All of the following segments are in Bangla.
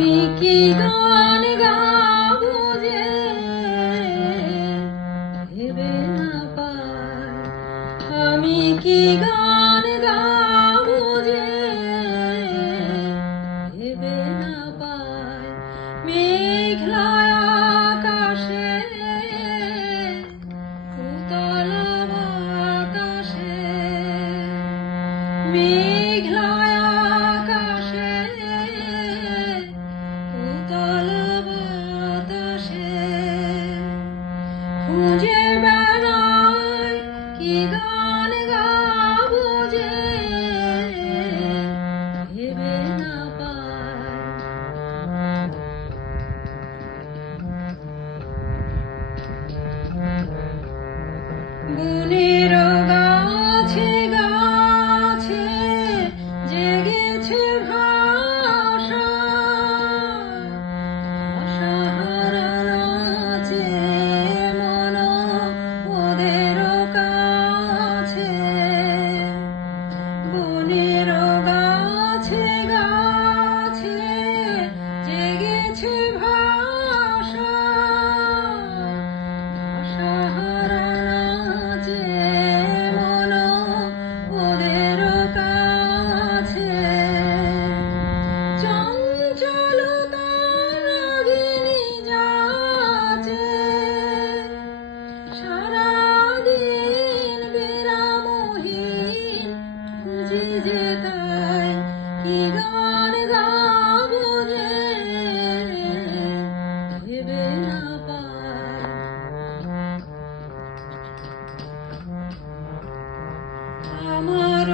আমি কি গান গাবো যে ভেবে না পাই, আমি কি গান গাবো যে ভেবে না পাই। মেঘলা আকাশে উতল বাতাসে, মেঘলা আকাশে উতল বাতাসে খুঁজে বেড়াই কি গান গাবো যে ভেবে না পাই। বনের গাছে গাছে জেগেছে ভাষা, ভাষাহারা নাচে মন ওদের কাছে। বনের গাছে গাছে জেগেছে ভাষা, ভাষাহারা নাচে মন ওদের কাছে। চঞ্চলতা রাগিনী যাচে সারাদিন বিরামহীন, খুঁজি যে তাই কি গান গাবো যে ভেবে না পাই। আমার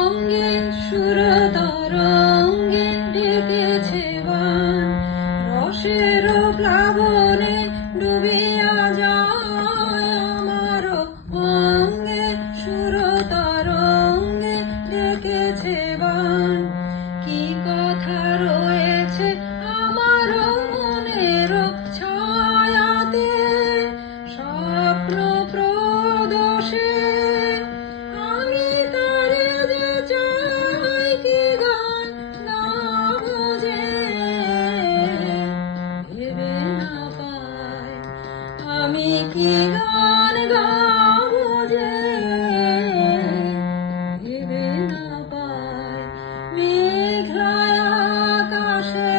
অঙ্গে সুর তরঙ্গে ডেকেছে গান, রসের প্লাবনে ডুবিয়া যায়। আমার অঙ্গে সুর তরঙ্গে ডেকেছে গান, কি কথা রয়েছে আমার মনের ছায়াতে, স্বপ্ন প্রদোষে আমি তারে যে চাই কি গান গাবো যে ভেবে না পাই। আমি কি গান গাবো যে ভেবে না পাই। মেঘলা আকাশে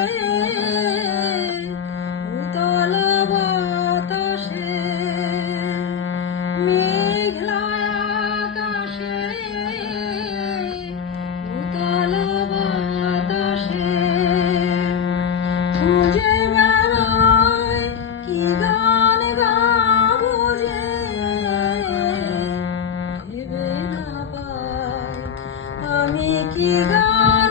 উতল বাতাসে, মেঘলা আকাশে উতল বাতাসে খুঁজে বেড়াই কি গান গাবো যে ভেবে না পাই। আমি কি গান